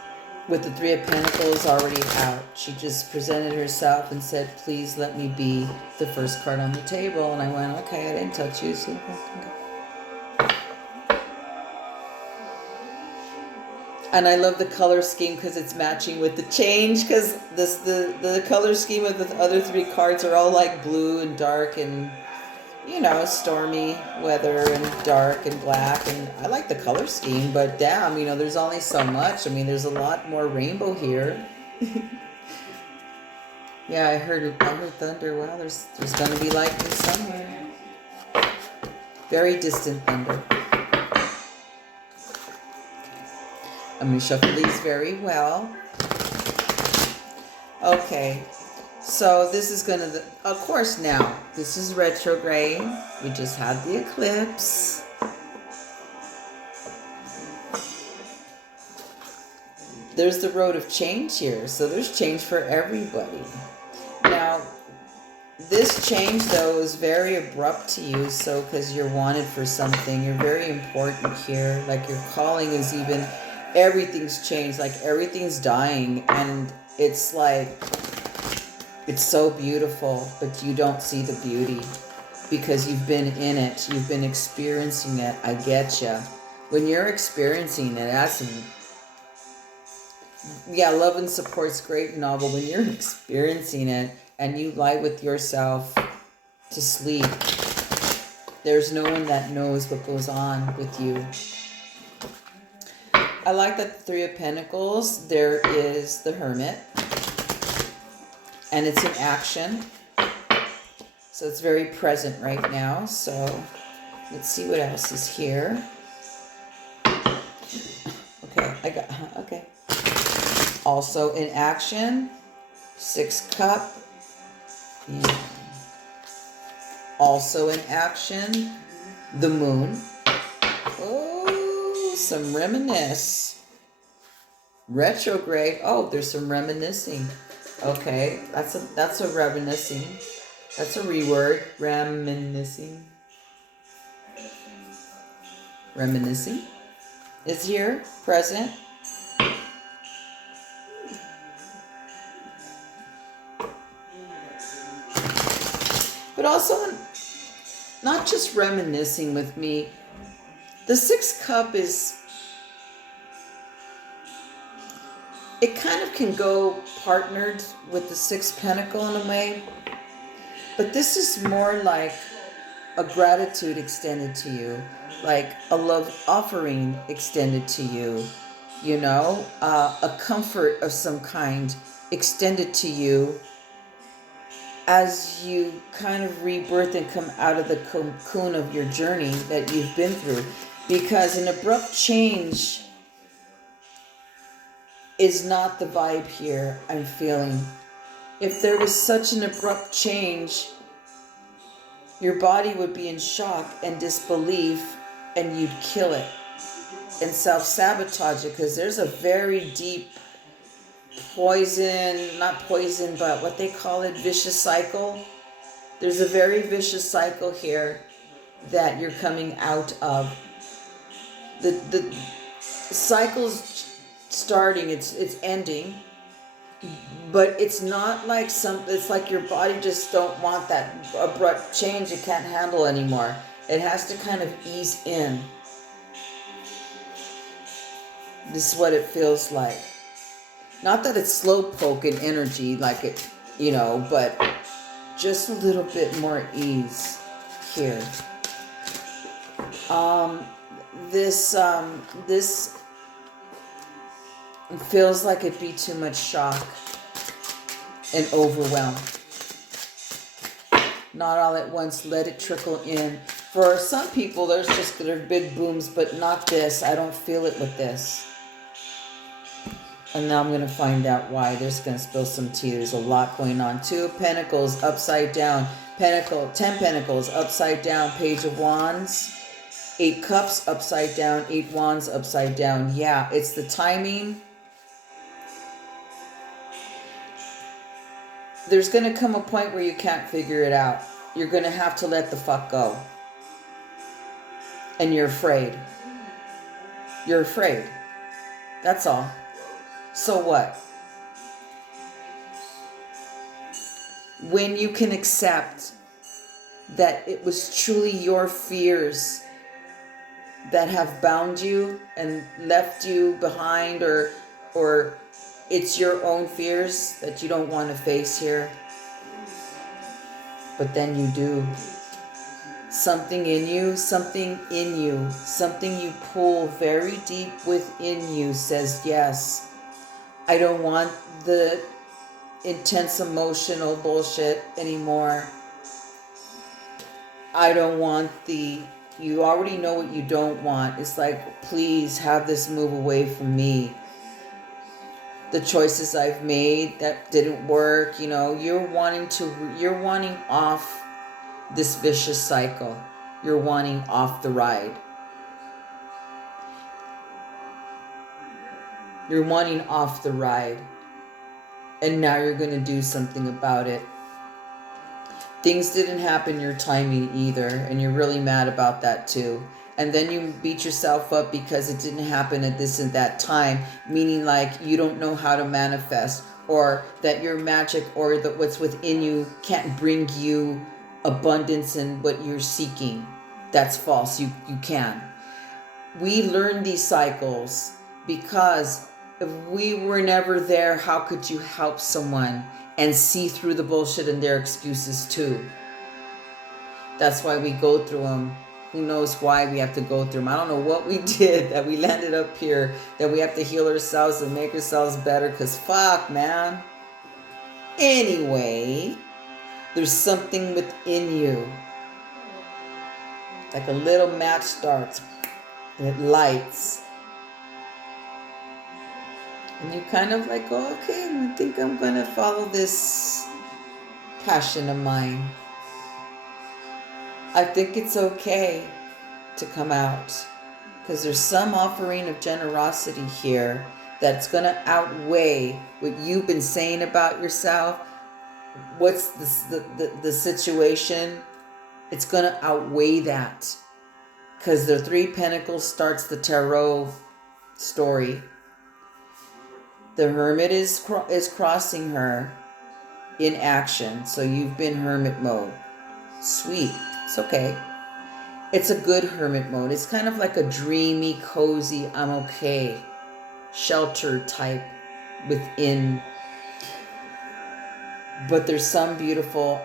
With the 3 of Pentacles already out, she just presented herself and said, please let me be the first card on the table. And I went, okay, I didn't touch you, so and I love the color scheme because it's matching with the change, because the color scheme of the other 3 cards are all like blue and dark and, you know, stormy weather and dark and black. And I like the color scheme, but damn, you know, there's only so much. I mean, there's a lot more rainbow here. Yeah, I heard thunder. Well, there's going to be lightning somewhere. Very distant thunder. I'm going to shuffle these very well. Okay, so this is going to, of course now, this is retrograde. We just had the eclipse. There's the road of change here, so there's change for everybody. Now, this change, though, is very abrupt to you, so because you're wanted for something, you're very important here. Like your calling is even... everything's changed, like everything's dying, and it's like, it's so beautiful, but you don't see the beauty because you've been in it, you've been experiencing it. I get you. When you're experiencing it, that's, yeah, love and support's great and all, but when you're experiencing it and you lie with yourself to sleep, there's no one that knows what goes on with you. I like that the 3 of Pentacles, there is the Hermit, and it's in action, so it's very present right now. So let's see what else is here. Okay, I got, okay. Also in action, 6 cup. And also in action, the moon. Oh, some reminisce. Retrograde. Oh, there's some reminiscing. Okay, that's a reminiscing. That's a reword. Reminiscing. Reminiscing is here, present. But also not just reminiscing with me. The 6th cup is, it kind of can go partnered with the 6th pentacle in a way. But this is more like a gratitude extended to you, like a love offering extended to you, you know, a comfort of some kind extended to you as you kind of rebirth and come out of the cocoon of your journey that you've been through. Because an abrupt change is not the vibe here I'm feeling. If there was such an abrupt change, your body would be in shock and disbelief, and you'd kill it and self-sabotage it, because there's a very deep poison, not poison, but what they call it, vicious cycle. There's a very vicious cycle here that you're coming out of. The cycle's starting, it's ending, but it's not like it's like your body just don't want that abrupt change. It can't handle anymore. It has to kind of ease in. This is what it feels like. Not that it's slowpoke in energy, like it, you know, but just a little bit more ease here. This feels like it'd be too much shock and overwhelm. Not all at once, let it trickle in. For some people, there's big booms, but not this. I don't feel it with this. And now I'm going to find out why. There's going to spill some tea. There's a lot going on. 2 of Pentacles upside down. 10 Pentacles upside down. Page of Wands. 8 Cups upside down. 8 Wands upside down. Yeah, it's the timing. There's going to come a point where you can't figure it out. You're going to have to let the fuck go. And you're afraid. You're afraid. That's all. So what? When you can accept that it was truly your fears that have bound you and left you behind, or it's your own fears that you don't want to face here, but then you do. Something in you, something you pull very deep within you says, yes, I don't want the intense emotional bullshit anymore. I don't want you already know what you don't want. It's like, please have this move away from me. The choices I've made that didn't work, you know, you're wanting off this vicious cycle. You're wanting off the ride. You're wanting off the ride. And now you're going to do something about it. Things didn't happen your timing either, and you're really mad about that too. And then you beat yourself up because it didn't happen at this and that time, meaning like you don't know how to manifest, or that your magic or what's within you can't bring you abundance and what you're seeking. That's false. You can. We learn these cycles because if we were never there, how could you help someone and see through the bullshit and their excuses too? That's why we go through them. Who knows why we have to go through them? I don't know what we did that we landed up here, that we have to heal ourselves and make ourselves better, because fuck, man. Anyway, there's something within you. Like a little match starts and it lights. And you kind of like, oh, okay, I think I'm going to follow this passion of mine. I think it's okay to come out, because there's some offering of generosity here that's going to outweigh what you've been saying about yourself. What's the situation? It's going to outweigh that, because the Three Pentacles starts the tarot story. The Hermit is crossing her in action, so you've been hermit mode. Sweet. It's okay. It's a good hermit mode. It's kind of like a dreamy, cozy, I'm okay, shelter type within. But there's some beautiful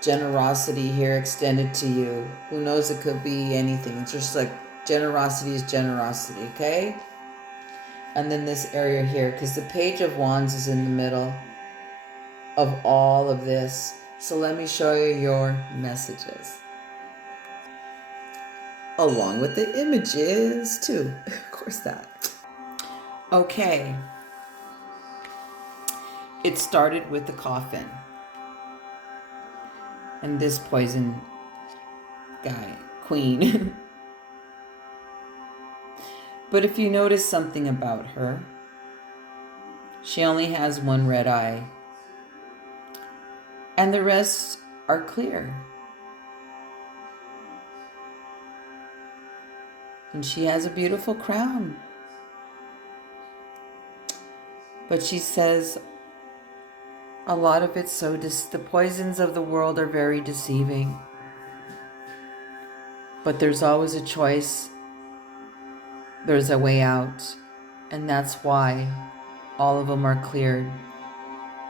generosity here extended to you. Who knows? It could be anything. It's just like generosity is generosity, okay? And then this area here, because the Page of Wands is in the middle of all of this. So let me show you your messages, along with the images too. Of course that. Okay. It started with the coffin. And this poison guy, queen. But if you notice something about her, she only has one red eye. And the rest are clear. And she has a beautiful crown. But she says a lot of it's so the poisons of the world are very deceiving. But there's always a choice. There's a way out. And that's why all of them are cleared.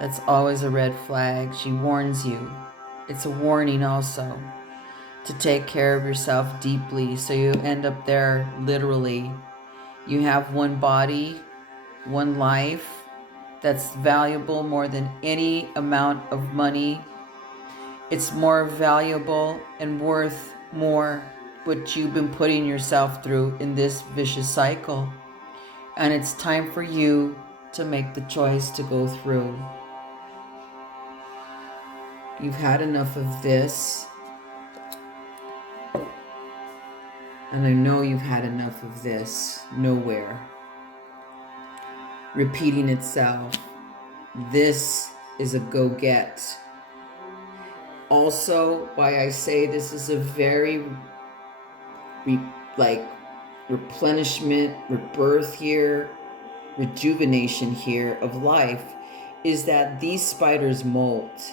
That's always a red flag. She warns you. It's a warning also to take care of yourself deeply, so you end up there literally. You have one body, one life that's valuable more than any amount of money. It's more valuable and worth more what you've been putting yourself through in this vicious cycle. And it's time for you to make the choice to go through. You've had enough of this. And I know you've had enough of this. Nowhere. Repeating itself. This is a go-get. Also, why I say this is a very replenishment, rebirth here, rejuvenation here of life, is that these spiders molt.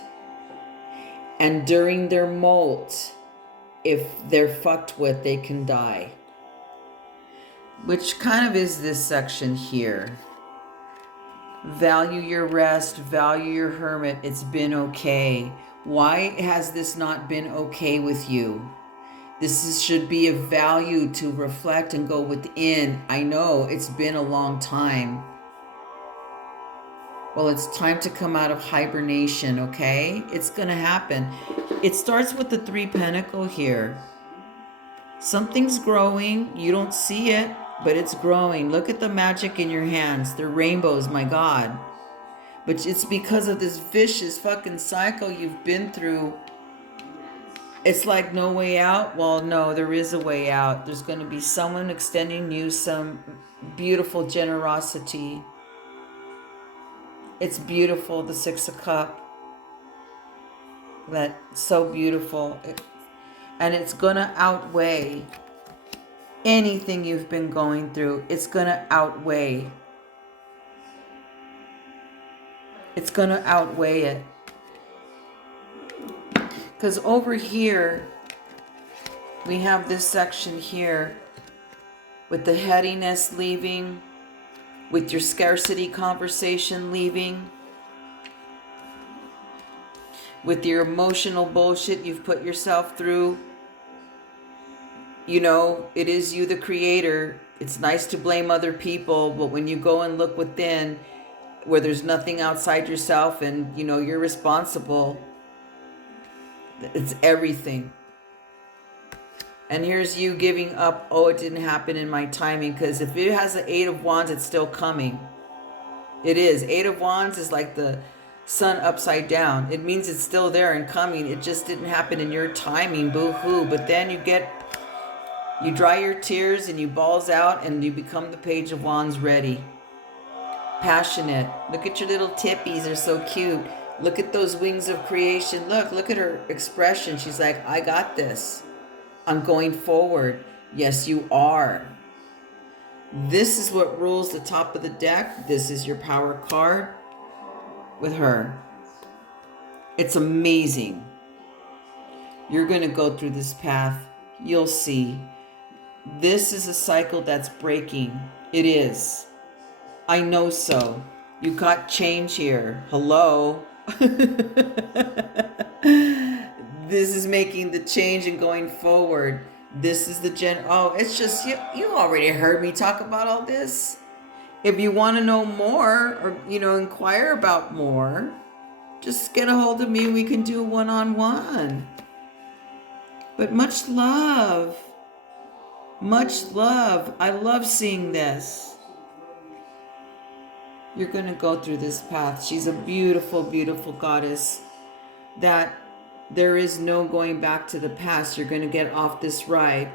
And during their molt, if they're fucked with, they can die. Which kind of is this section here. Value your rest, value your hermit. It's been okay. Why has this not been okay with you? Should be a value to reflect and go within. I know it's been a long time. Well, it's time to come out of hibernation, okay? It's going to happen. It starts with the Three Pentacles here. Something's growing. You don't see it, but it's growing. Look at the magic in your hands. They're rainbows, my God. But it's because of this vicious fucking cycle you've been through. It's like no way out. Well, no, there is a way out. There's going to be someone extending you some beautiful generosity. It's beautiful, the Six of Cups. That's so beautiful. And it's going to outweigh anything you've been going through. It's going to outweigh. It's going to outweigh it. Because over here, we have this section here with the headiness leaving, with your scarcity conversation leaving, with your emotional bullshit you've put yourself through. You know, it is you, the creator. It's nice to blame other people, but when you go and look within, where there's nothing outside yourself and, you know, you're responsible, it's everything. And here's you giving up. Oh, it didn't happen in my timing. Because if it has the Eight of Wands, it's still coming. It is. Eight of Wands is like the sun upside down. It means it's still there and coming. It just didn't happen in your timing, boo-hoo. But then you dry your tears and you balls out and you become the Page of Wands ready. Passionate. Look at your little tippies. They're so cute. Look at those wings of creation. Look at her expression. She's like, I got this. I'm going forward. Yes, you are. This is what rules the top of the deck. This is your power card with her. It's amazing. You're going to go through this path. You'll see. This is a cycle that's breaking. It is. I know so. You got change here. Hello. This is making the change and going forward. This is the oh, it's just, you already heard me talk about all this. If you want to know more or, inquire about more, just get a hold of me. We can do one-on-one. But much love. Much love. I love seeing this. You're going to go through this path. She's a beautiful, beautiful goddess that there is no going back to the past. You're going to get off this ride.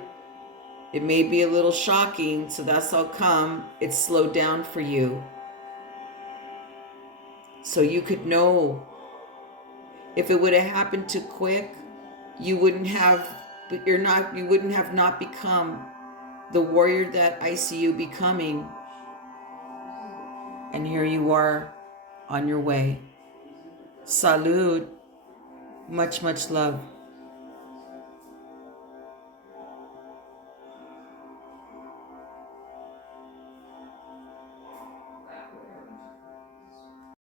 It may be a little shocking, so that's how come it's slowed down for you. So you could know. If it would have happened too quick, you wouldn't have not become the warrior that I see you becoming. And here you are on your way. Salud. Much, much love.